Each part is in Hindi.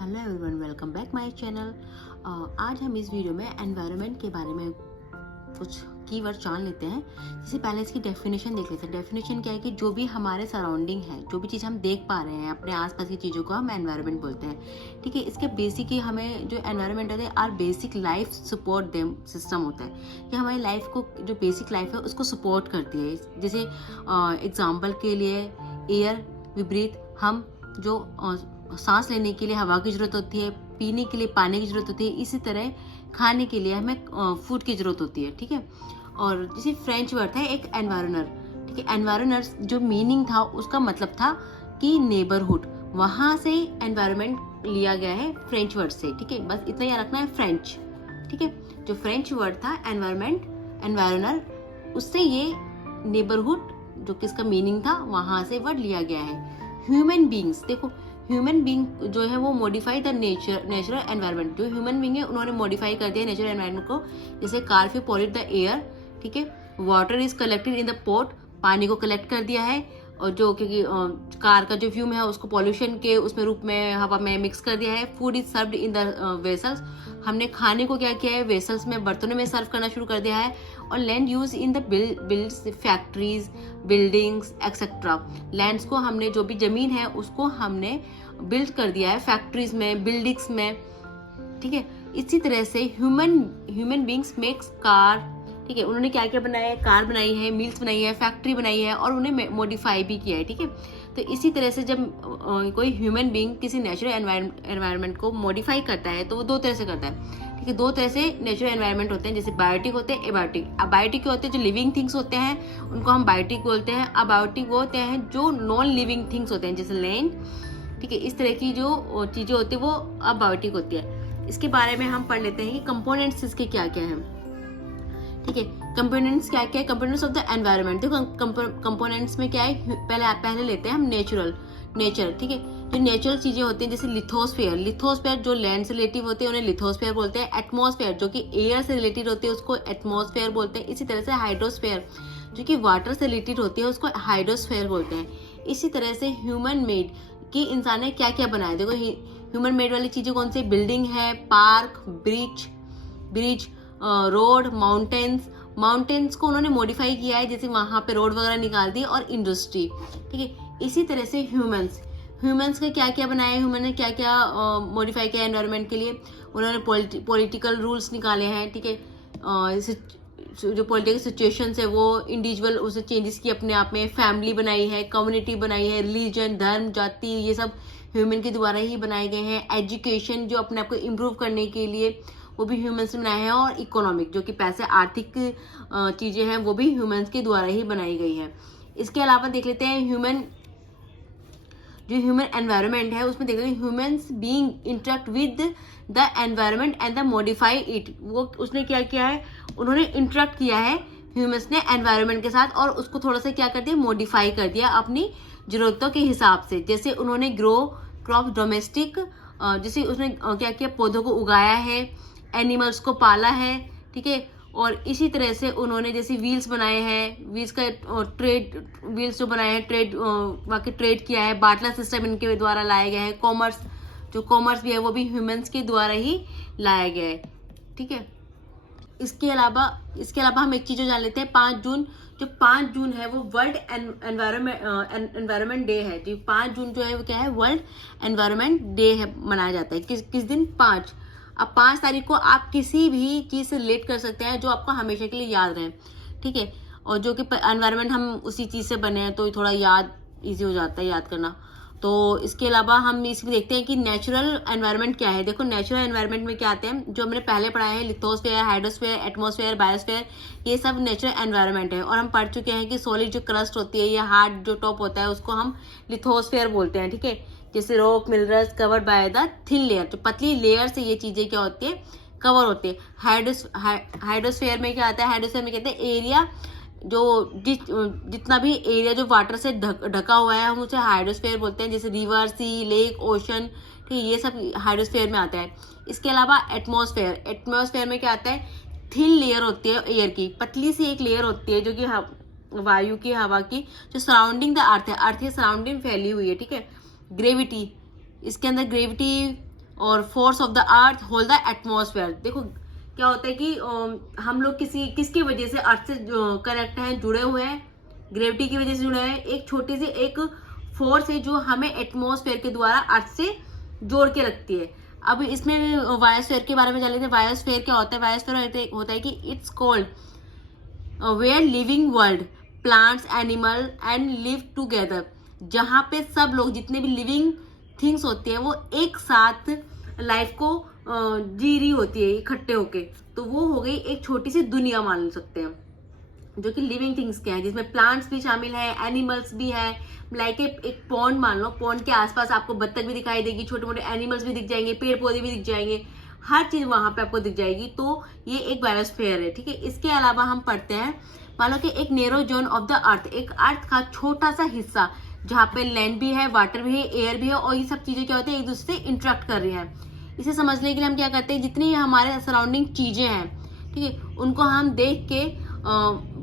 Hello everyone, welcome back my channel. आज हम इस वीडियो में एनवायरनमेंट के बारे में कुछ कीवर्ड जान लेते हैं। जैसे पहले इसकी डेफिनेशन देख लेते हैं। डेफिनेशन क्या है कि जो भी हमारे सराउंडिंग है, जो भी चीज़ हम देख पा रहे हैं, अपने आसपास की चीज़ों को हम एनवायरनमेंट बोलते हैं। ठीक है, इसके बेसिक ही हमें जो एनवायरनमेंट होता है are basic life support them system होता है कि हमारी लाइफ को, जो बेसिक लाइफ है उसको सपोर्ट करती है। जैसे एग्जाम्पल के लिए एयर वी ब्रीथ, हम जो सांस लेने के लिए हवा की ज़रूरत होती है, पीने के लिए पानी की ज़रूरत होती है, इसी तरह खाने के लिए हमें फूड की ज़रूरत होती है। ठीक है, और जैसे फ्रेंच वर्ड था एक एनवायरनर। ठीक है, एनवायरनर जो मीनिंग था उसका मतलब था कि नेबरहुड, वहाँ से एनवायरनमेंट लिया गया है फ्रेंच वर्ड से। ठीक है, बस इतना याद रखना है, फ्रेंच। ठीक है, जो फ्रेंच वर्ड था एनवायरनमेंट, एनवायरनर, उससे ये नेबरहुड जो किसका मीनिंग था वहाँ से वर्ड लिया गया है। ह्यूमन बींग्स, देखो ह्यूमन बींग जो है वो मॉडिफाई द नेचुरल एनवायरनमेंट। जो ह्यूमन बींग है उन्होंने मॉडिफाई कर दिया नेचुरल एनवायरनमेंट को। जैसे कार फिर पॉल्यूट द एयर। ठीक है, water is collected in the port, पानी को कलेक्ट कर दिया है, और जो क्योंकि कार का जो फ्यूम है उसको पॉल्यूशन के उसमें रूप में हवा में मिक्स कर दिया है। Food is served in the vessels, हमने खाने को क्या किया है, वेसल्स में, बर्तनों में सर्व करना शुरू कर दिया है। और land use in the builds, factories, buildings etcetera. Lands को हमने, जो भी जमीन है उसको हमने बिल्ड कर दिया है फैक्ट्रीज में, बिल्डिंग्स में। ठीक है, इसी तरह से ह्यूमन बींग्स मेक्स कार। ठीक है, उन्होंने क्या क्या बनाया है, कार बनाई है, मिल्स बनाई है, फैक्ट्री बनाई है, और उन्हें मॉडिफाई भी किया है। ठीक है, तो इसी तरह से जब कोई ह्यूमन बींग किसी नेचुरल एनवायरनमेंट को मॉडिफाई करता है तो वो दो तरह से करता है। ठीक है, दो तरह से नेचुरल एनवायरनमेंट होते हैं, जैसे बायोटिक होते हैं, एबायोटिक। अबायोटिक होते हैं जो लिविंग थिंग्स होते हैं, उनको हम बायोटिक बोलते हैं। अबायोटिक वो होते हैं जो नॉन लिविंग थिंग्स होते हैं, जैसे लैंड। ठीक है, इस तरह की जो चीजें होती है वो अबायोटिक होती है। इसके बारे में हम पढ़ लेते हैं कि कंपोनेंट्स इसके क्या क्या हैं। ठीक है, कंपोनेंट्स क्या क्या है, कंपोनेंट्स ऑफ द एनवायरनमेंट। देखो कंपोनेंट्स में क्या है, पहले लेते हैं हम नेचर। ठीक है, जो नेचुरल चीजें होती हैं, जैसे लिथोस्फेयर जो लैंड से रिलेटिव होते हैं उन्हें लिथोस्फेयर बोलते हैं। एटमॉस्फेयर जो कि एयर से रिलेटेड होती है उसको एटमॉस्फेयर बोलते हैं। इसी तरह से हाइड्रोस्फेयर जो कि वाटर से रिलेटेड होती है उसको हाइड्रोस्फेयर बोलते हैं। इसी तरह से ह्यूमन मेड कि इंसान ने क्या क्या बनाया। देखो ह्यूमन मेड वाली चीजें कौन सी, बिल्डिंग है, पार्क, ब्रिज, रोड, माउंटेन्स को उन्होंने मॉडिफाई किया है, जैसे वहां पे रोड वगैरह निकाल दी, और इंडस्ट्री। ठीक है, इसी तरह से ह्यूमंस का क्या क्या बनाया, ह्यूमन ने क्या क्या मॉडिफाई किया एनवायरनमेंट के लिए। उन्होंने पॉलिटिकल रूल्स निकाले हैं। ठीक है, जो पॉलिटिकल सिचुएशंस है वो इंडिविजुअल उसे चेंजेस की अपने आप में, फैमिली बनाई है, कम्युनिटी बनाई है, रिलीजन, धर्म, जाति, ये सब ह्यूमन के द्वारा ही बनाए गए हैं। एजुकेशन जो अपने आप को इम्प्रूव करने के लिए वो भी ह्यूमंस ने बनाया है। और इकोनॉमिक जो कि पैसे, आर्थिक चीजें हैं वो भी ह्यूमंस के द्वारा ही बनाई गई है। इसके अलावा देख लेते हैं ह्यूमन एनवायरनमेंट है, उसमें देख लेते हैं humans being interact with the environment and the modify it. वो उसने क्या किया है, उन्होंने इंटरेक्ट किया है ह्यूमंस ने एनवायरनमेंट के साथ, और उसको थोड़ा सा क्या कर दिया, मॉडिफाई कर दिया अपनी जरूरतों के हिसाब से। जैसे उन्होंने ग्रो क्रॉप डोमेस्टिक, जैसे उसने क्या किया, पौधों को उगाया है, एनिमल्स को पाला है। ठीक है, और इसी तरह से उन्होंने जैसे व्हील्स बनाए हैं, व्हील्स का ट्रेड, व्हील्स जो बनाए हैं, बाकी ट्रेड किया है, बाटला सिस्टम इनके द्वारा लाया गया है। कॉमर्स भी है वो भी ह्यूमंस के द्वारा ही लाया गया है। ठीक है, इसके अलावा हम एक चीज जान लेते हैं, 5 जून है वो वर्ल्ड एनवायरनमेंट डे है। जी, 5 जून जो है वो क्या है, वर्ल्ड एनवायरनमेंट डे है, मनाया जाता है। किस दिन, 5। अब 5 तारीख को आप किसी भी चीज से रिलेट कर सकते हैं जो आपको हमेशा के लिए याद रहे। ठीक है, और जो कि एनवायरनमेंट हम उसी चीज से बने हैं तो थोड़ा याद इजी हो जाता है याद करना। तो इसके अलावा हम इसमें देखते हैं कि नेचुरल एनवायरनमेंट क्या है। देखो नेचुरल एनवायरनमेंट में क्या आते हैं, जो हमने पहले पढ़ा है, लिथोस्फेयर, हाइड्रोस्फेयर, एटमॉस्फेयर, बायोस्फेयर, ये सब नेचुरल एनवायरनमेंट है। और हम पढ़ चुके हैं कि सॉलिड जो क्रस्ट होती है या हार्ड जो टॉप होता है उसको हम लिथोस्फेयर बोलते हैं। ठीक है, जैसे rock, minerals covered by the thin layer, जो पतली लेयर से ये चीजें क्या होती है, कवर होती है। हाइड्रोस्फेयर में क्या आता है, हाइड्रोस्फेयर में कहते हैं एरिया जो जितना भी एरिया जो वाटर से ढका हुआ है हम उसे हाइड्रोस्फेयर बोलते हैं, जैसे रिवर, सी, लेक, ओशन। ठीक है, ये सब हाइड्रोस्फेयर में आता है। इसके अलावा एटमॉस्फेयर में क्या आता है, थिन लेयर होती है एयर की, पतली सी एक लेयर होती है जो कि वायु की, हवा की, जो सराउंडिंग द अर्थ है, अर्थ के सराउंडिंग फैली हुई है। ठीक है, ग्रेविटी, इसके अंदर ग्रेविटी और force of the earth hold the atmosphere. देखो क्या होता है कि हम लोग किसकी वजह से अर्थ से कनेक्ट हैं, जुड़े हुए हैं, ग्रेविटी की वजह से जुड़े हैं। एक छोटी सी एक फोर्स है जो हमें एटमॉस्फेयर के द्वारा अर्थ से जोड़ के रखती है। अब इसमें बायोस्फीयर के बारे में जान लेते हैं। बायोस्फीयर क्या होता है? बायोस्फीयर होता है कि it's called where living world plants animal and live together, जहाँ पे सब लोग जितने भी लिविंग थिंग्स होती है वो एक साथ लाइफ को जी रही होती है इकट्ठे होके। तो वो हो गई एक छोटी सी दुनिया मान सकते हैं, जो कि लिविंग थिंग्स के हैं, जिसमें प्लांट्स भी शामिल है, एनिमल्स भी है। लाइक एक पॉन्ड मान लो, पॉन्ड के आसपास आपको बत्तख भी दिखाई देगी, छोटे मोटे एनिमल्स भी दिख जाएंगे, पेड़ पौधे भी दिख जाएंगे, हर चीज वहां पे आपको दिख जाएगी। तो ये एक बायोस्फीयर है, ठीक है। इसके अलावा हम पढ़ते हैं, मान लो कि एक narrow zone of the earth, एक अर्थ का छोटा सा हिस्सा जहाँ पे लैंड भी है, वाटर भी है, एयर भी है, और ये सब चीजें क्या होती है एक दूसरे से इंटरेक्ट कर रही हैं। इसे समझने के लिए हम क्या करते हैं, जितनी हमारे सराउंडिंग चीजें हैं, ठीक है, उनको हम देख के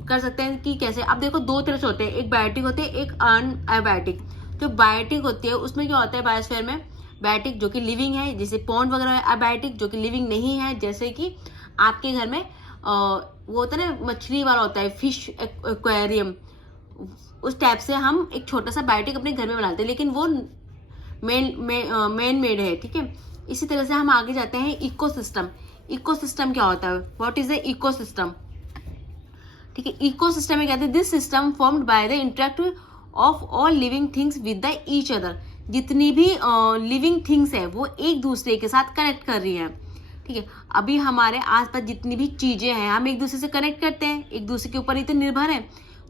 कर सकते हैं कि कैसे। अब देखो दो तरह से होते हैं, एक बायोटिक होते हैं, एक अनबायोटिक। जो बायोटिक होती है उसमें क्या होता है बायोस्फीयर में, बायोटिक जो कि लिविंग है जैसे पॉन्ड वगैरह है, अबायोटिक जो कि लिविंग नहीं है जैसे कि आपके घर में वो होता है ना मछली वाला होता है, फिश एक्वेरियम, उस टाइप से हम एक छोटा सा बायोटिक अपने घर में बनाते हैं, लेकिन वो मैन मेड है, ठीक है। इसी तरह से हम आगे जाते हैं इकोसिस्टम। इकोसिस्टम क्या होता है? What is the ecosystem? ठीक है, इकोसिस्टम में कहते हैं this system formed by the interact of all living things with the each other. जितनी भी लिविंग थिंग्स है वो एक दूसरे के साथ कनेक्ट कर रही है, ठीक है। अभी हमारे आसपास जितनी भी चीजें हैं हम एक दूसरे से कनेक्ट करते हैं, एक दूसरे के ऊपर ही तो निर्भर है।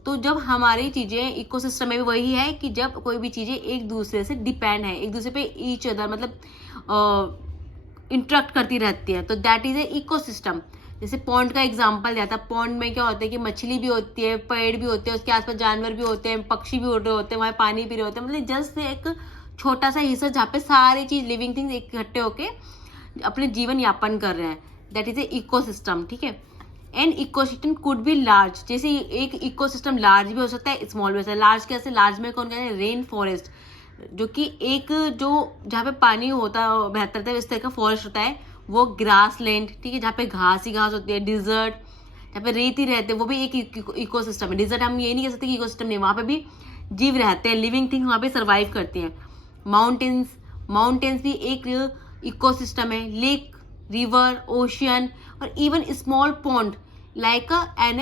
तो जब हमारी चीजें इकोसिस्टम में भी वही है कि जब कोई भी चीजें एक दूसरे से डिपेंड है, एक दूसरे पे ईच अदर मतलब इंटरेक्ट करती रहती है, तो दैट इज ए इकोसिस्टम। जैसे पॉन्ड का एग्जांपल दिया था, पॉन्ड में क्या होता है कि मछली भी होती है, पेड़ भी होते हैं, उसके आसपास जानवर भी होते हैं, पक्षी भी उड़ रहे होते हैं, वहां पानी पी रहे होते हैं, मतलब जस्ट एक छोटा सा हिस्सा जहाँ पे सारी चीज लिविंग थिंग्स इकट्ठे होके अपने जीवन यापन कर रहे हैं, दैट इज ए इकोसिस्टम, ठीक है। And ecosystem could be large, जैसे एक इकोसिस्टम लार्ज भी हो सकता है, स्मॉल भी हो सकता है। लार्ज कैसे? लार्ज में कौन कहते हैं? रेन फॉरेस्ट, जो कि एक जो जहाँ पे पानी होता है बेहतर था इस तरह का फॉरेस्ट होता है, वो ग्रास लैंड, ठीक है, जहाँ पे घास ही घास होती है। डिजर्ट जहाँ पे रेत ही रहते हैं, वो भी एक इकोसिस्टम है। डिजर्ट हम ये नहीं कह सकते कि इकोसिस्टम नहीं, वहाँ पे भी जीव रहते हैं, लिविंग थिंग्स वहाँ पे सर्वाइव करती हैं। माउंटेन्स, माउंटेन्स भी एक इकोसिस्टम है। लेक, रिवर, ओशियन और even small pond like an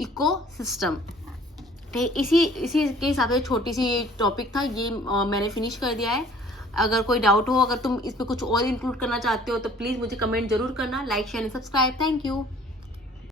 ecosystem. इसी इसी के हिसाब से छोटी सी ये टॉपिक था, ये मैंने फिनिश कर दिया है। अगर कोई डाउट हो, अगर तुम इसमें कुछ और इंक्लूड करना चाहते हो तो प्लीज मुझे कमेंट जरूर करना। Like share and subscribe. Thank you.